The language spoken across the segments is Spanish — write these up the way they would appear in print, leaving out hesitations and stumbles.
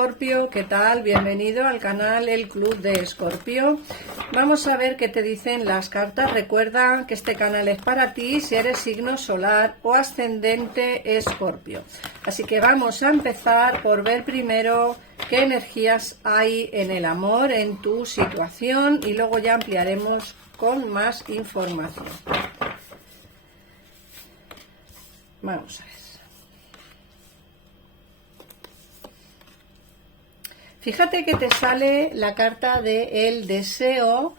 Escorpio, ¿qué tal? Bienvenido al canal El Club de Escorpio. Vamos a ver qué te dicen las cartas. Recuerda que este canal es para ti si eres signo solar o ascendente Escorpio. Así que vamos a empezar por ver primero qué energías hay en el amor, en tu situación, y luego ya ampliaremos con más información. Vamos a ver. Fíjate que te sale la carta de el deseo,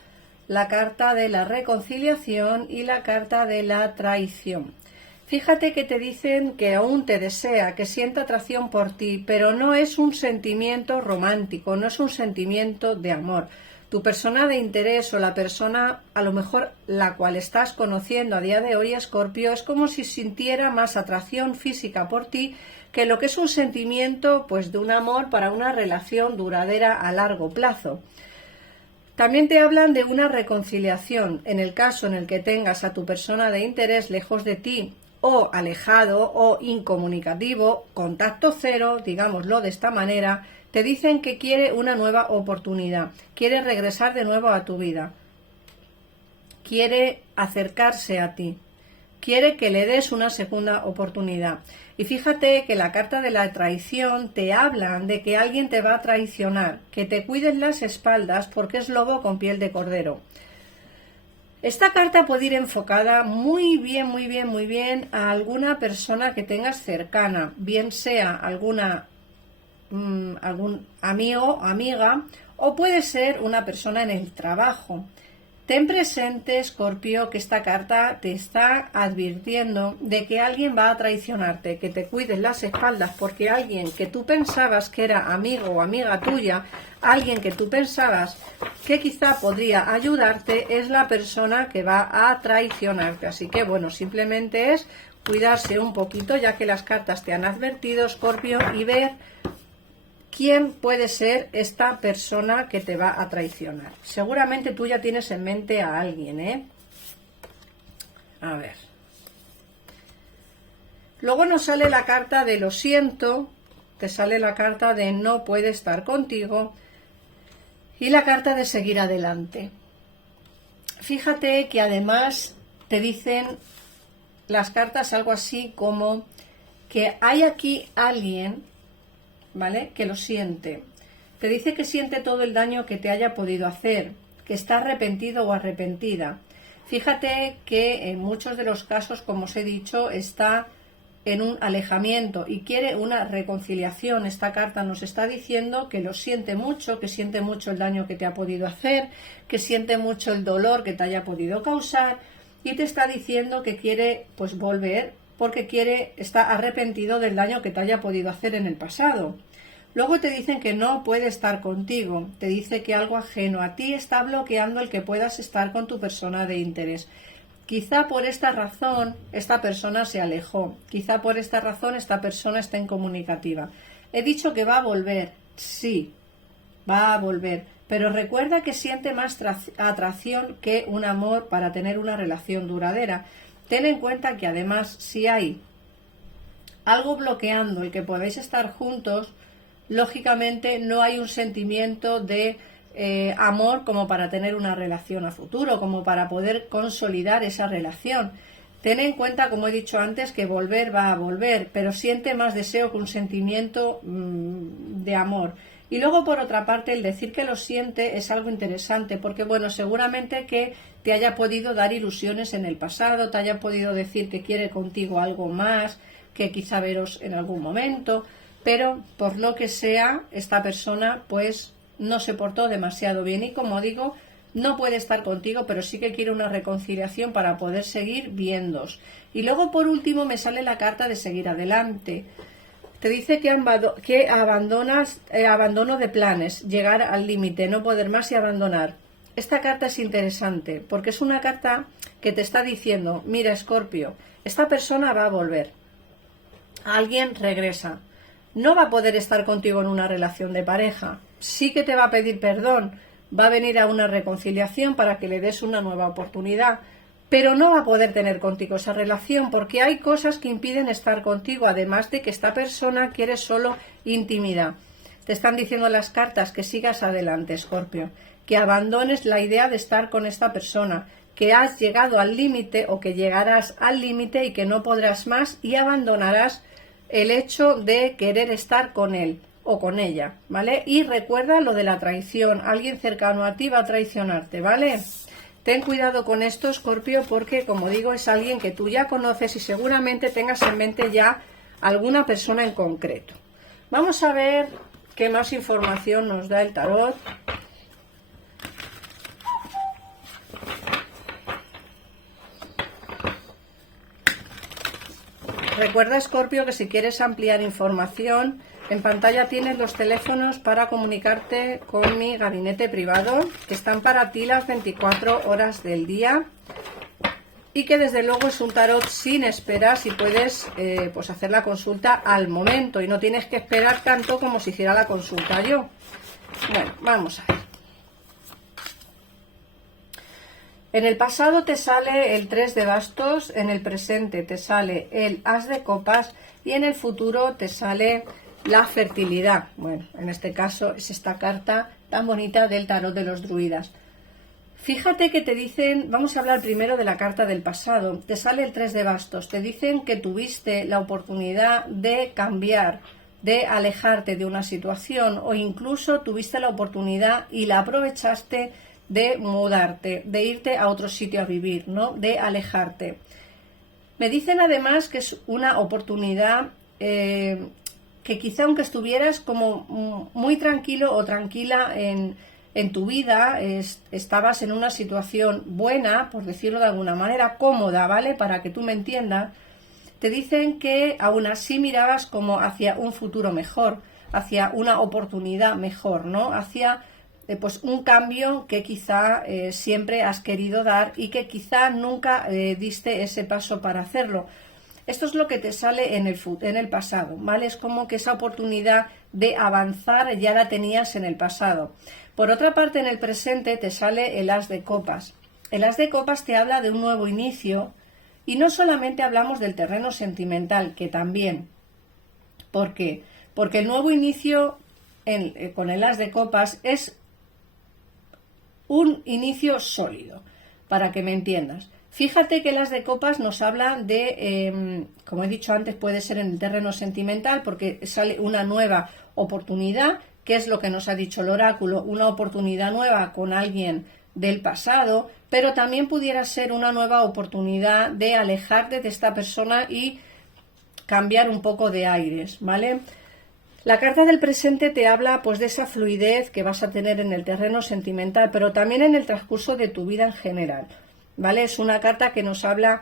la carta de la reconciliación y la carta de la traición. Fíjate que te dicen que aún te desea, que siente atracción por ti, pero no es un sentimiento romántico, no es un sentimiento de amor. Tu persona de interés o la persona a lo mejor la cual estás conociendo a día de hoy, Escorpio, es como si sintiera más atracción física por ti que lo que es un sentimiento pues de un amor para una relación duradera a largo plazo. También te hablan de una reconciliación en el caso en el que tengas a tu persona de interés lejos de ti o alejado o incomunicativo, contacto cero, digámoslo de esta manera. Te dicen que quiere una nueva oportunidad, quiere regresar de nuevo a tu vida, quiere acercarse a ti, quiere que le des una segunda oportunidad. Y fíjate que la carta de la traición te hablan de que alguien te va a traicionar, que te cuides las espaldas porque es lobo con piel de cordero. Esta carta puede ir enfocada muy bien a alguna persona que tengas cercana, bien sea algún amigo o amiga, o puede ser una persona en el trabajo. Ten presente, Escorpio, que esta carta te está advirtiendo de que alguien va a traicionarte, que te cuides las espaldas porque alguien que tú pensabas que era amigo o amiga tuya, alguien que tú pensabas que quizá podría ayudarte, es la persona que va a traicionarte. Así que bueno, simplemente es cuidarse un poquito, ya que las cartas te han advertido, Escorpio, y ver ¿quién puede ser esta persona que te va a traicionar? Seguramente tú ya tienes en mente a alguien, ¿eh? A ver. Luego nos sale la carta de lo siento, te sale la carta de no puede estar contigo y la carta de seguir adelante. Fíjate que además te dicen las cartas algo así como que hay aquí alguien, ¿vale?, que lo siente. Te dice que siente todo el daño que te haya podido hacer, que está arrepentido o arrepentida. Fíjate que en muchos de los casos, como os he dicho, está en un alejamiento y quiere una reconciliación. Esta carta nos está diciendo que lo siente mucho, que siente mucho el daño que te ha podido hacer, que siente mucho el dolor que te haya podido causar, y te está diciendo que quiere pues volver porque está arrepentido del daño que te haya podido hacer en el pasado. Luego te dicen que no puede estar contigo, te dice que algo ajeno a ti está bloqueando el que puedas estar con tu persona de interés. Quizá por esta razón esta persona se alejó, quizá por esta razón esta persona está incomunicativa. He dicho que va a volver, sí, va a volver, pero recuerda que siente más atracción que un amor para tener una relación duradera. Ten en cuenta que además si hay algo bloqueando el que podáis estar juntos, lógicamente no hay un sentimiento de amor como para tener una relación a futuro, como para poder consolidar esa relación. Ten en cuenta, como he dicho antes, que volver va a volver, pero siente más deseo que un sentimiento de amor. Y luego, por otra parte, el decir que lo siente es algo interesante, porque bueno, seguramente que te haya podido dar ilusiones en el pasado, te haya podido decir que quiere contigo algo más, que quizá veros en algún momento, pero por lo que sea, esta persona pues no se portó demasiado bien y, como digo, no puede estar contigo, pero sí que quiere una reconciliación para poder seguir viéndos. Y luego, por último, me sale la carta de seguir adelante. Te dice que abandono de planes, llegar al límite, no poder más y abandonar. Esta carta es interesante porque es una carta que te está diciendo, mira, Escorpio, esta persona va a volver, alguien regresa, no va a poder estar contigo en una relación de pareja, sí que te va a pedir perdón, va a venir a una reconciliación para que le des una nueva oportunidad, pero no va a poder tener contigo esa relación porque hay cosas que impiden estar contigo, además de que esta persona quiere solo intimidad. Te están diciendo las cartas que sigas adelante, Escorpio, que abandones la idea de estar con esta persona, que has llegado al límite o que llegarás al límite y que no podrás más y abandonarás el hecho de querer estar con él o con ella, ¿vale? Y recuerda lo de la traición, alguien cercano a ti va a traicionarte, ¿vale? Ten cuidado con esto, Escorpio, porque, como digo, es alguien que tú ya conoces y seguramente tengas en mente ya alguna persona en concreto. Vamos a ver qué más información nos da el tarot. Recuerda, Escorpio, que si quieres ampliar información, en pantalla tienes los teléfonos para comunicarte con mi gabinete privado, que están para ti las 24 horas del día y que desde luego es un tarot sin esperas y puedes pues hacer la consulta al momento y no tienes que esperar tanto como si hiciera la consulta yo. Bueno, vamos a ver. En el pasado te sale el 3 de bastos, en el presente te sale el as de copas y en el futuro te sale la fertilidad. Bueno, en este caso es esta carta tan bonita del tarot de los druidas. Fíjate que te dicen, vamos a hablar primero de la carta del pasado, te sale el 3 de bastos, te dicen que tuviste la oportunidad de cambiar, de alejarte de una situación o incluso tuviste la oportunidad y la aprovechaste de mudarte, de irte a otro sitio a vivir, ¿no? De alejarte. Me dicen además que es una oportunidad que quizá aunque estuvieras como muy tranquilo o tranquila en tu vida, estabas en una situación buena, por decirlo de alguna manera, cómoda, ¿vale? Para que tú me entiendas, te dicen que aún así mirabas como hacia un futuro mejor, hacia una oportunidad mejor, ¿no? Hacia pues un cambio que quizá siempre has querido dar y que quizá nunca diste ese paso para hacerlo. Esto es lo que te sale en el pasado, ¿vale? Es como que esa oportunidad de avanzar ya la tenías en el pasado. Por otra parte, en el presente te sale el as de copas. El as de copas te habla de un nuevo inicio y no solamente hablamos del terreno sentimental, que también. ¿Por qué? Porque el nuevo inicio con el as de copas es un inicio sólido, para que me entiendas. Fíjate que las de copas nos hablan de, como he dicho antes, puede ser en el terreno sentimental porque sale una nueva oportunidad, que es lo que nos ha dicho el oráculo, una oportunidad nueva con alguien del pasado, pero también pudiera ser una nueva oportunidad de alejarte de esta persona y cambiar un poco de aires, ¿vale? La carta del presente te habla pues de esa fluidez que vas a tener en el terreno sentimental, pero también en el transcurso de tu vida en general, ¿vale? Es una carta que nos habla,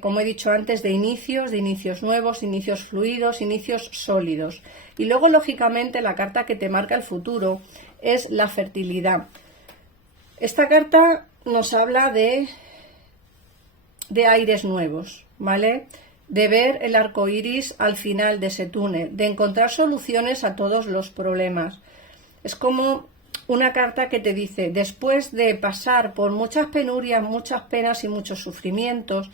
como he dicho antes, de inicios nuevos, inicios fluidos, inicios sólidos. Y luego, lógicamente, la carta que te marca el futuro es la fertilidad. Esta carta nos habla de aires nuevos, ¿vale? De ver el arco iris al final de ese túnel, de encontrar soluciones a todos los problemas. Es como una carta que te dice, después de pasar por muchas penurias, muchas penas y muchos sufrimientos,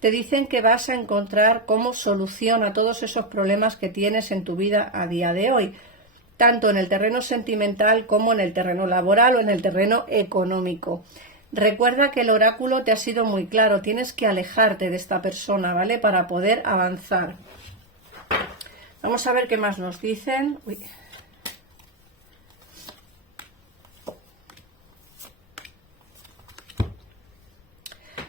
te dicen que vas a encontrar cómo solución a todos esos problemas que tienes en tu vida a día de hoy, tanto en el terreno sentimental como en el terreno laboral o en el terreno económico. Recuerda que el oráculo te ha sido muy claro, tienes que alejarte de esta persona, ¿vale? Para poder avanzar. Vamos a ver qué más nos dicen. Uy.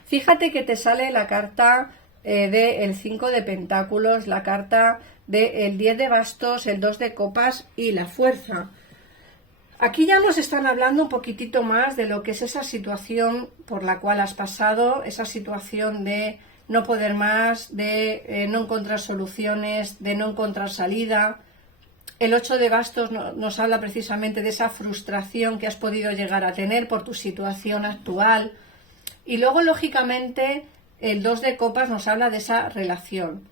Fíjate que te sale la carta del 5 de pentáculos, la carta del 10 de bastos, el 2 de copas y la fuerza. Aquí ya nos están hablando un poquitito más de lo que es esa situación por la cual has pasado, esa situación de no poder más, de no encontrar soluciones, de no encontrar salida. El 8 de bastos nos habla precisamente de esa frustración que has podido llegar a tener por tu situación actual. Y luego, lógicamente, el 2 de copas nos habla de esa relación.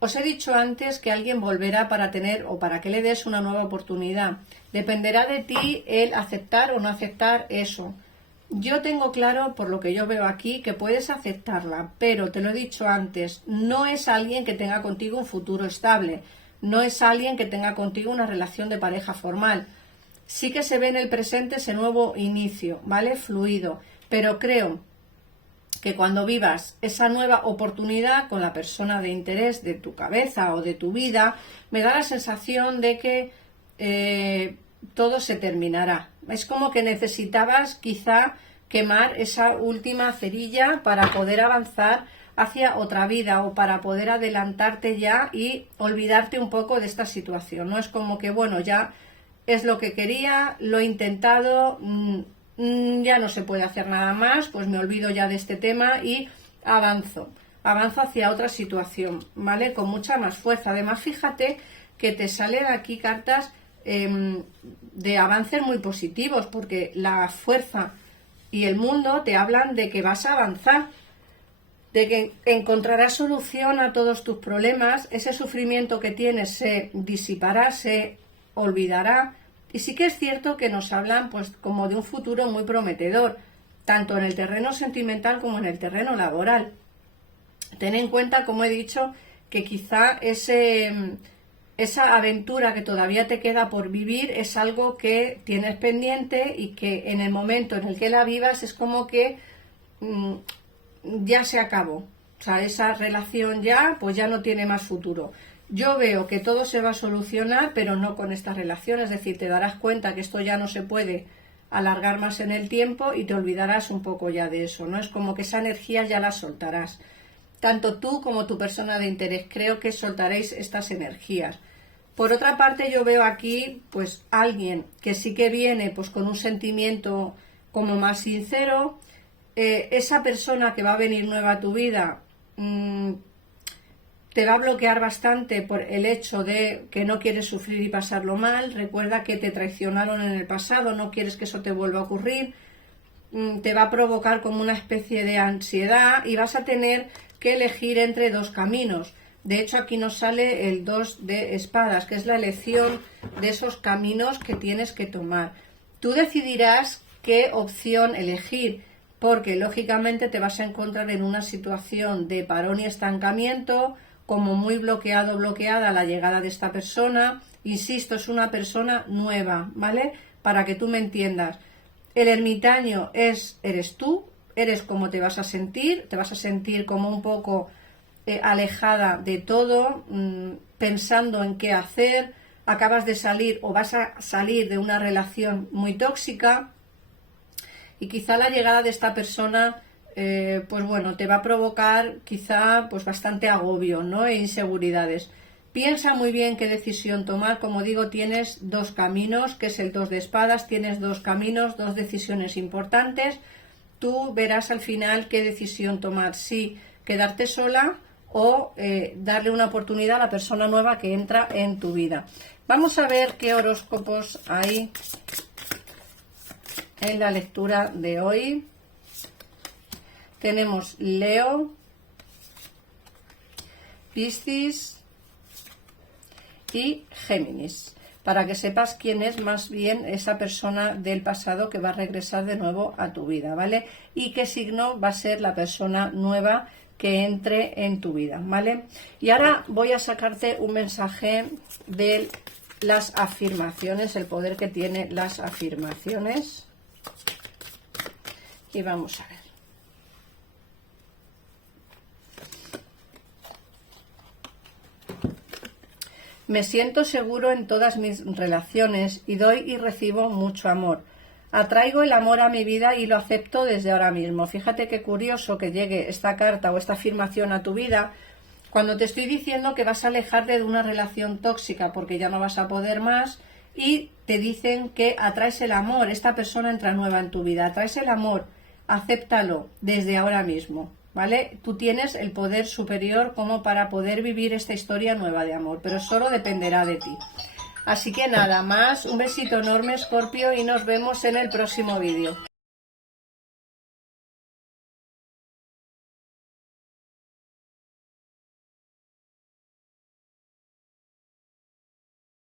Os he dicho antes que alguien volverá para tener o para que le des una nueva oportunidad. Dependerá de ti el aceptar o no aceptar eso. Yo tengo claro, por lo que yo veo aquí, que puedes aceptarla, pero te lo he dicho antes, no es alguien que tenga contigo un futuro estable. no es alguien que tenga contigo una relación de pareja formal. Sí que se ve en el presente ese nuevo inicio, ¿vale? Fluido, pero creo que cuando vivas esa nueva oportunidad con la persona de interés de tu cabeza o de tu vida, me da la sensación de que todo se terminará. Es como que necesitabas quizá quemar esa última cerilla para poder avanzar hacia otra vida o para poder adelantarte ya y olvidarte un poco de esta situación. No es como que, bueno, ya es lo que quería, lo he intentado, ya no se puede hacer nada más, pues me olvido ya de este tema y avanzo hacia otra situación, ¿vale? Con mucha más fuerza. Además, fíjate que te salen aquí cartas de avances muy positivos, porque la fuerza y el mundo te hablan de que vas a avanzar, de que encontrarás solución a todos tus problemas, ese sufrimiento que tienes se disipará, se olvidará. Y sí que es cierto que nos hablan pues como de un futuro muy prometedor, tanto en el terreno sentimental como en el terreno laboral. Ten en cuenta, como he dicho, que quizá esa aventura que todavía te queda por vivir es algo que tienes pendiente y que en el momento en el que la vivas es como que ya se acabó. O sea, esa relación ya, pues ya no tiene más futuro. Yo veo que todo se va a solucionar, pero no con esta relación. Es decir, te darás cuenta que esto ya no se puede alargar más en el tiempo y te olvidarás un poco ya de eso, ¿no? Es como que esa energía ya la soltarás. Tanto tú como tu persona de interés, creo que soltaréis estas energías. Por otra parte, yo veo aquí, pues, alguien que sí que viene, pues, con un sentimiento como más sincero. Esa persona que va a venir nueva a tu vida te va a bloquear bastante por el hecho de que no quieres sufrir y pasarlo mal. Recuerda que te traicionaron en el pasado, no quieres que eso te vuelva a ocurrir. Te va a provocar como una especie de ansiedad y vas a tener que elegir entre dos caminos. De hecho, aquí nos sale el 2 de espadas, que es la elección de esos caminos que tienes que tomar. Tú decidirás qué opción elegir, porque lógicamente te vas a encontrar en una situación de parón y estancamiento, como muy bloqueado, bloqueada la llegada de esta persona. Insisto, es una persona nueva, ¿vale? Para que tú me entiendas. El ermitaño eres tú, eres como te vas a sentir como un poco alejada de todo, pensando en qué hacer, acabas de salir o vas a salir de una relación muy tóxica y quizá la llegada de esta persona pues bueno, te va a provocar quizá pues bastante agobio, ¿no? E inseguridades. Piensa muy bien qué decisión tomar. Como digo, tienes dos caminos, que es el 2 de espadas, tienes dos caminos, dos decisiones importantes. Tú verás al final qué decisión tomar, si quedarte sola o darle una oportunidad a la persona nueva que entra en tu vida. Vamos a ver qué horóscopos hay en la lectura de hoy. Tenemos Leo, Piscis y Géminis, para que sepas quién es más bien esa persona del pasado que va a regresar de nuevo a tu vida, ¿vale? Y qué signo va a ser la persona nueva que entre en tu vida, ¿vale? Y ahora voy a sacarte un mensaje de las afirmaciones, el poder que tienen las afirmaciones. Y vamos a ver. Me siento seguro en todas mis relaciones y doy y recibo mucho amor. Atraigo el amor a mi vida y lo acepto desde ahora mismo. Fíjate qué curioso que llegue esta carta o esta afirmación a tu vida cuando te estoy diciendo que vas a alejarte de una relación tóxica porque ya no vas a poder más y te dicen que atraes el amor. Esta persona entra nueva en tu vida. Atraes el amor. Acéptalo desde ahora mismo. ¿Vale? Tú tienes el poder superior como para poder vivir esta historia nueva de amor, pero solo dependerá de ti. Así que nada más, un besito enorme, Escorpio, y nos vemos en el próximo vídeo.